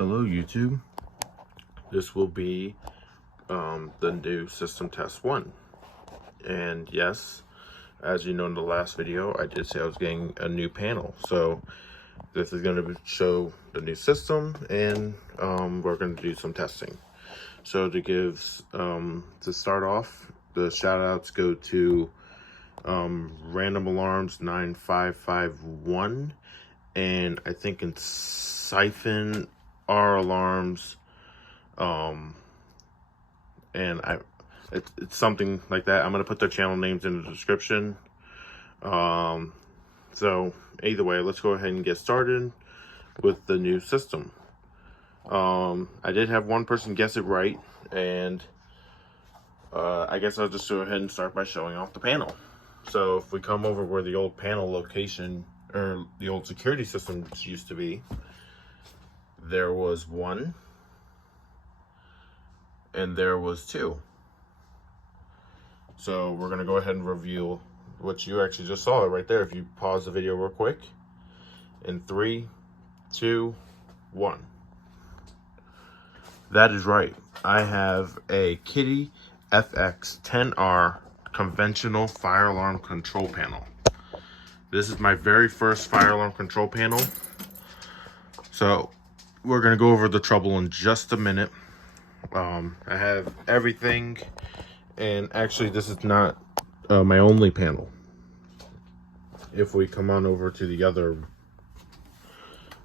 Hello YouTube. This will be the new system test 1. And yes, as you know in the last video, I did say I was getting a new panel. So this is going to show the new system, and we're going to do some testing. So to start off, the shout outs go to Random Alarms 9551, and I think in Siphon R Alarms, and it's something like that. I'm gonna put their channel names in the description. So either way, let's go ahead and get started with the new system. I did have one person guess it right, and I guess I'll just go ahead and start by showing off the panel. So if we come over where the old panel location, or the old security systems used to be, there was 1 and there was 2. So we're gonna go ahead and reveal what you actually just saw right there. If you pause the video real quick, in 3, 2, 1. That is right. I have a Kitty FX10R conventional fire alarm control panel. This is my very first fire alarm control panel. So we're gonna go over the trouble in just a minute. I have everything, and actually this is not my only panel. If we come on over to the other,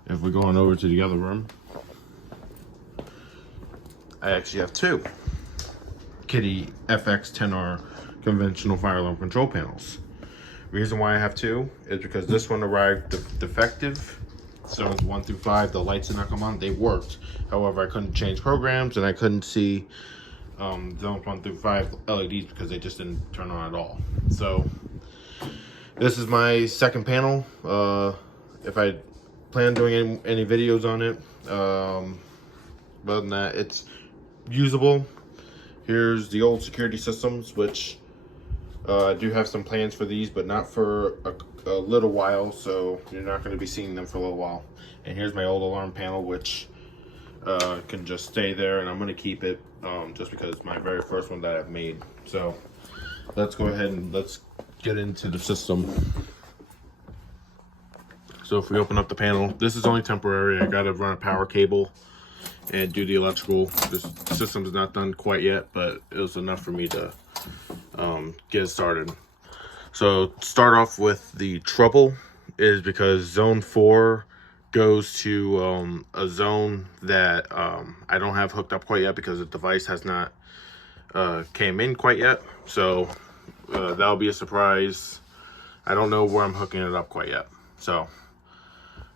if we go on over to the other room, I actually have 2 Kitty FX10R conventional fire alarm control panels. Reason why I have 2 is because this one arrived defective. Zones 1 through 5, the lights did not come on. They worked. However, I couldn't change programs, and I couldn't see zones 1 through 5 LEDs because they just didn't turn on at all. So this is my second panel. If I plan on doing any videos on it, other than that, it's usable. Here's the old security systems, which I do have some plans for these, but not for a little while, so you're not going to be seeing them for a little while. And here's my old alarm panel, which can just stay there, and I'm going to keep it just because it's my very first one that I've made. So let's go ahead and let's get into the system. So if we open up the panel, this is only temporary. I got to run a power cable and do the electrical. This system's not done quite yet, but it was enough for me to get started. So start off with the trouble is because zone 4 goes to a zone that I don't have hooked up quite yet because the device has not came in quite yet. So that'll be a surprise. I don't know where I'm hooking it up quite yet. So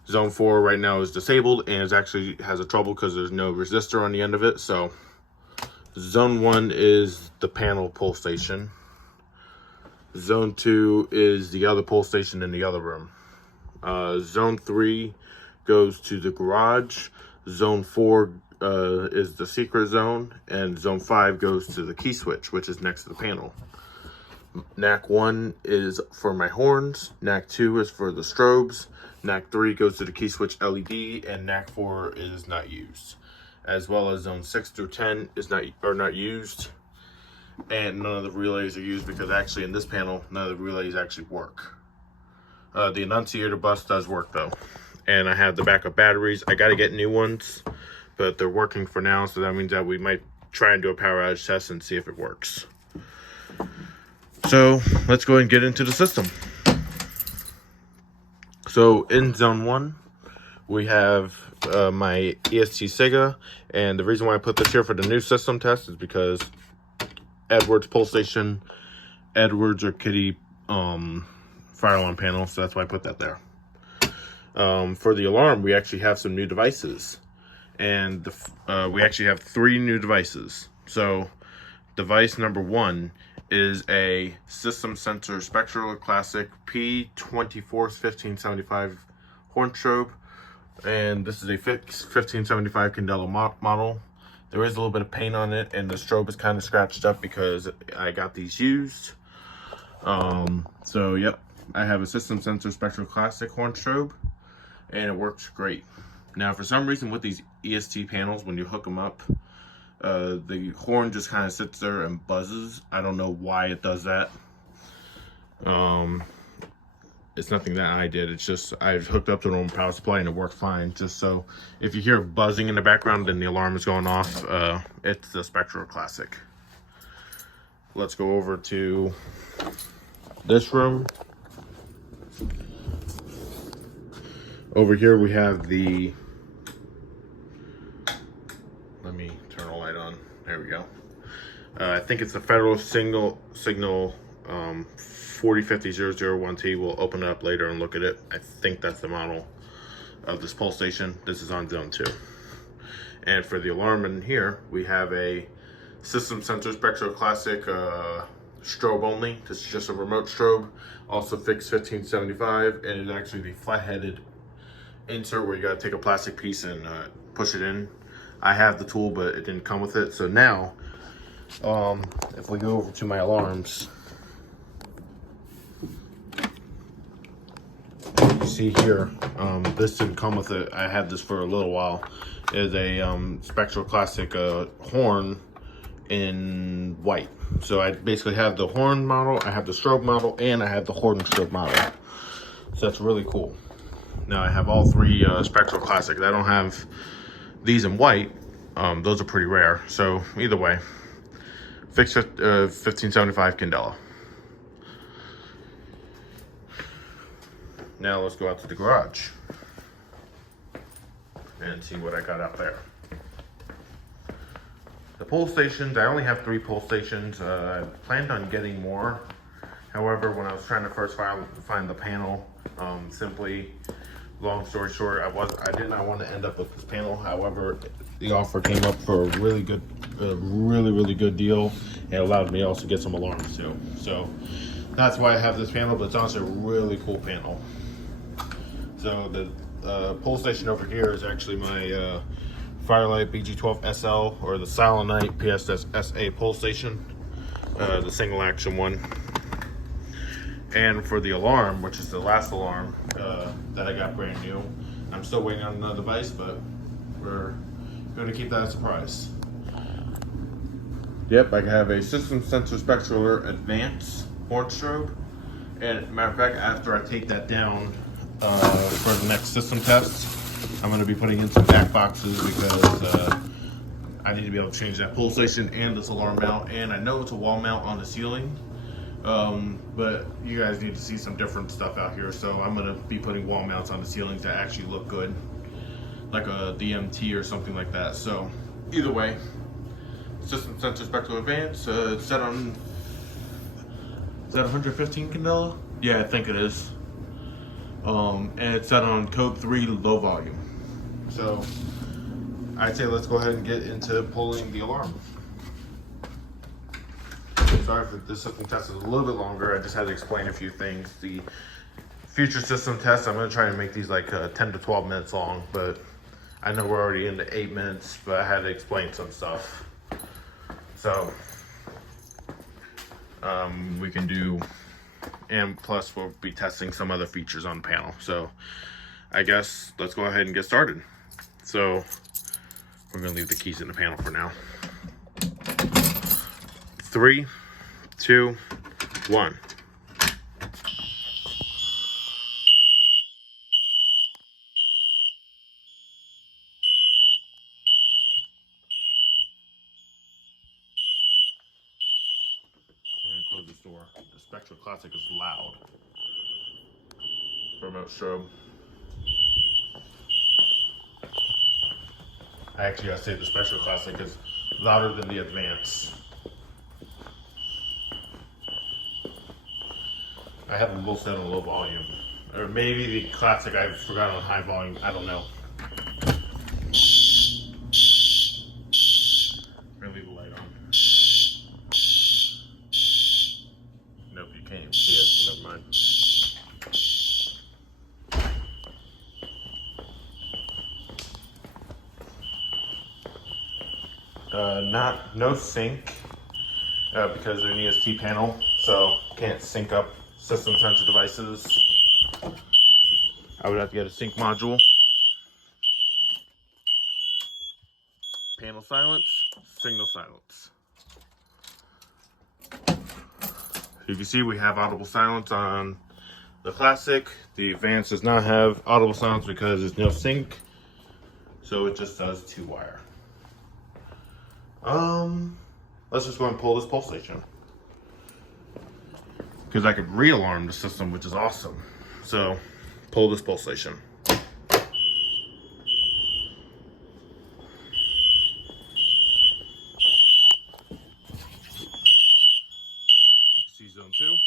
zone 4 right now is disabled, and it actually has a trouble because there's no resistor on the end of it. So zone 1 is the panel pull station. Zone 2 is the other pull station in the other room. Zone 3 goes to the garage. Zone 4 is the secret zone, and zone 5 goes to the key switch, which is next to the panel. NAC 1 is for my horns. NAC 2 is for the strobes. NAC 3 goes to the key switch LED, and NAC 4 is not used. As well as zone 6 through 10 is not used. And none of the relays are used because actually in this panel, none of the relays actually work. The annunciator bus does work though. And I have the backup batteries. I got to get new ones, but they're working for now. So that means that we might try and do a power outage test and see if it works. So let's go ahead and get into the system. So in zone 1, we have my EST Sega. And the reason why I put this here for the new system test is because Edwards pull station, Edwards or Kitty fire alarm panel, so that's why I put that there. For the alarm, we actually have some new devices, and we actually have 3 new devices. So device number 1 is a System Sensor Spectral Classic P24-1575 horn strobe, and this is a 1575 Candela model. There is a little bit of paint on it, and the strobe is kind of scratched up because I got these used. So yep, I have a System Sensor Spectral Classic horn strobe, and it works great. Now, for some reason with these EST panels, when you hook them up, the horn just kind of sits there and buzzes. I don't know why it does that. It's nothing that I did. It's just I've hooked up to a normal power supply and it worked fine. Just so if you hear buzzing in the background, then the alarm is going off. It's the Spectro Classic. Let's go over to this room. Over here we have the, let me turn the light on. There we go. I think it's the Federal Signal 4050001T. We'll open it up later and look at it. I think that's the model of this pulse station. This is on zone 2. And for the alarm in here, we have a System Sensor Spectro Classic strobe only. This is just a remote strobe. Also fixed 1575, and it's actually the flat-headed insert where you gotta take a plastic piece and push it in. I have the tool, but it didn't come with it. So now, if we go over to my alarms, you see here, this didn't come with it. I had this for a little while. Is a Spectro Classic horn in white. So I basically have the horn model, I have the strobe model, and I have the horn strobe model. So that's really cool. Now I have all three Spectro Classics. I don't have these in white. Those are pretty rare. So either way, fixed 1575 Candela. Now let's go out to the garage and see what I got out there. The pull stations, I only have 3 pull stations. I planned on getting more. However, when I was trying to first find the panel, simply, long story short, I did not want to end up with this panel. However, the offer came up for a really good deal, and it allowed me also to get some alarms too. So that's why I have this panel, but it's also a really cool panel. So the pull station over here is actually my Firelight BG12 SL, or the Silenite PSS SA pull station, the single action one. And for the alarm, which is the last alarm that I got brand new, I'm still waiting on another device, but we're going to keep that a surprise. Yep, I have a System Sensor Spectral Alert Advance horn strobe. And matter of fact, after I take that down for the next system test, I'm going to be putting in some back boxes because I need to be able to change that pull station and this alarm mount. And I know it's a wall mount on the ceiling, but you guys need to see some different stuff out here. So I'm going to be putting wall mounts on the ceilings that actually look good, like a DMT or something like that. So either way, System Sensor Spectral Advance, it's set on, is that 115 Candela? Yeah, I think it is. And it's set on code 3 low volume. So I'd say let's go ahead and get into pulling the alarm. Sorry if this system test is a little bit longer. I just had to explain a few things. The future system tests, I'm going to try and make these like 10 to 12 minutes long, but I know we're already into 8 minutes, but I had to explain some stuff. So we can do, and plus we'll be testing some other features on the panel. So I guess let's go ahead and get started. So we're gonna leave the keys in the panel for now. 3, 2, 1. I'm gonna close this door. The Spectral Classic is loud. Remote strobe. I actually gotta say the Spectral Classic is louder than the Advance. I have them both set on low volume. Or maybe the Classic I forgot on high volume. I don't know. I'm gonna leave the light on. Nope, you can't even see it, so never mind. No sync because they're an EST panel, so can't sync up system sensor devices. I would have to get a sync module. panel silence, signal silence. You can see we have audible silence on the Classic. The Advanced does not have audible silence because there's no sync, so it just does 2-wire. Let's just go and pull this pull station, because I could re-alarm the system, which is awesome. So, pull this pull station. You can see zone 2.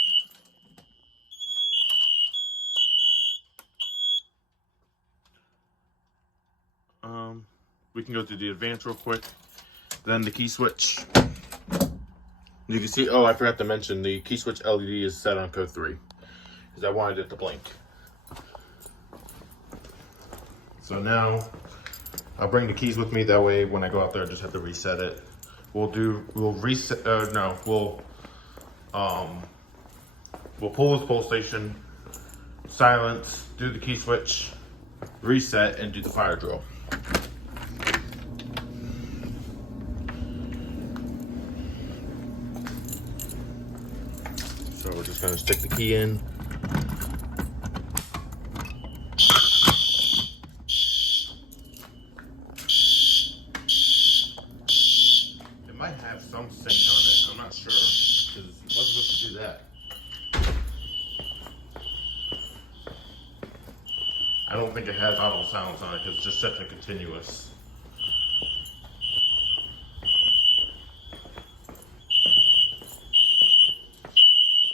We can go through the Advanced real quick. Then the key switch. You can see, oh, I forgot to mention, the key switch LED is set on code 3, because I wanted it to blink. So now, I'll bring the keys with me, that way when I go out there I just have to reset it. We'll pull this pull station, silence, do the key switch, reset, and do the fire drill. So we're just gonna stick the key in. It might have some sync on it, I'm not sure, because it wasn't supposed to do that. I don't think it has audible silence on it because it's just such a continuous.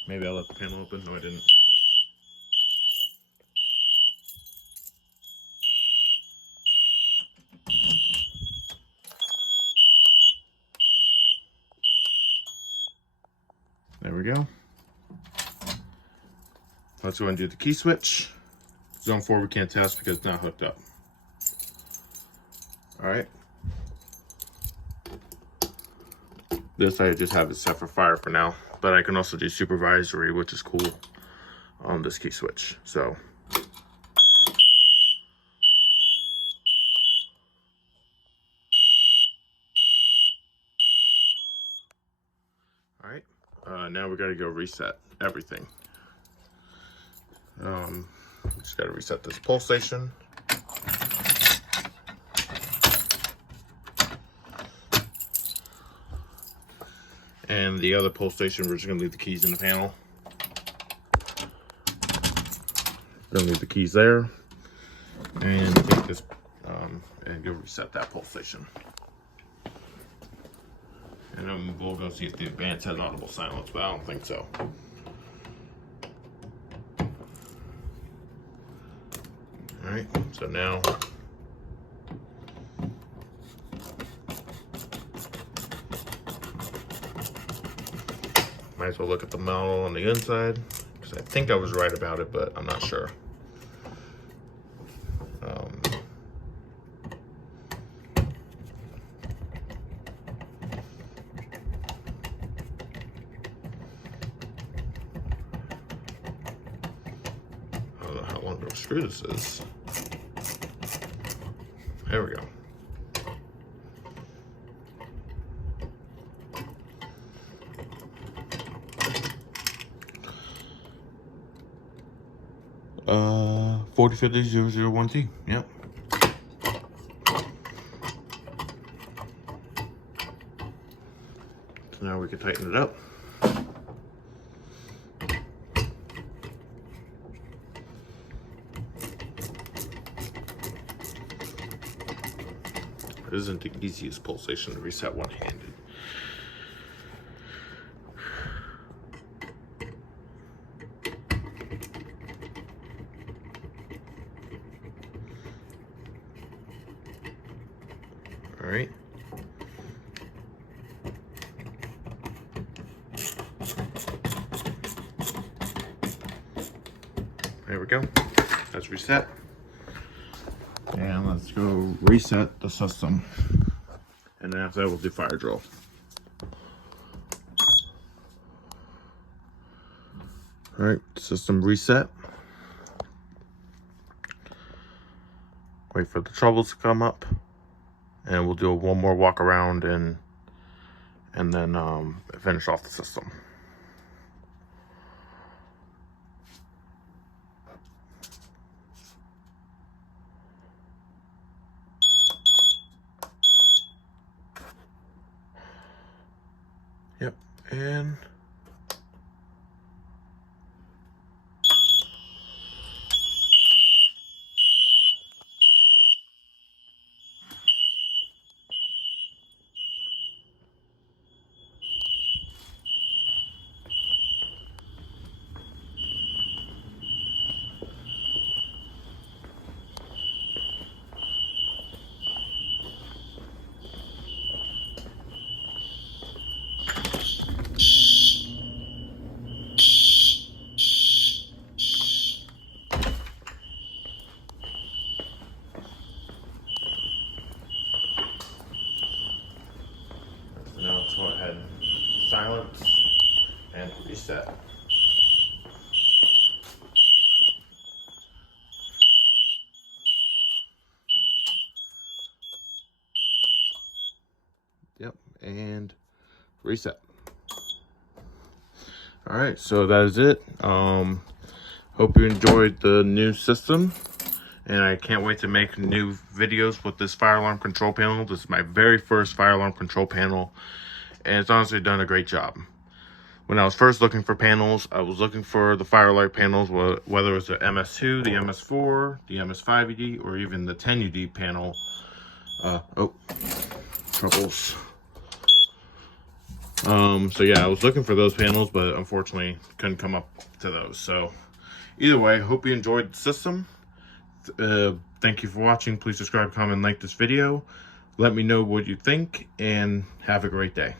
Maybe I left the panel open. No, I didn't. There we go. Let's go and do the key switch. Zone 4 we can't test because it's not hooked up. Alright. This I just have it set for fire for now, but I can also do supervisory, which is cool on this key switch. So alright. Now we gotta go reset everything. Just gotta reset this pull station. And the other pull station, we're just gonna leave the keys in the panel. Gonna leave the keys there. And take this and go reset that pull station. And then we'll go see if the Advanced has audible silence, but I don't think so. Alright, so now might as well look at the model on the inside, because I think I was right about it, but I'm not sure. I don't know how long of a screw this is. There we go. Uh, 4050-001T. Yep. So now we can tighten it up. It isn't the easiest pull station to reset one-handed. All right. There we go. That's reset. And let's go reset the system. And then after that, we'll do fire drill. All right, system reset. Wait for the troubles to come up. and we'll do one more walk around and then finish off the system. Yep, and now let's go ahead and silence and reset. Yep, and reset. All right, so that is it. Hope you enjoyed the new system, and I can't wait to make new videos with this fire alarm control panel. This is my very first fire alarm control panel, and it's honestly done a great job. When I was first looking for panels, I was looking for the Fire-Lite panels, whether it was the MS2, the MS4, the MS5UD, or even the 10UD panel. Troubles. So yeah, I was looking for those panels, but unfortunately couldn't come up to those. So either way, hope you enjoyed the system. Thank you for watching. Please subscribe, comment, like this video. Let me know what you think, and have a great day.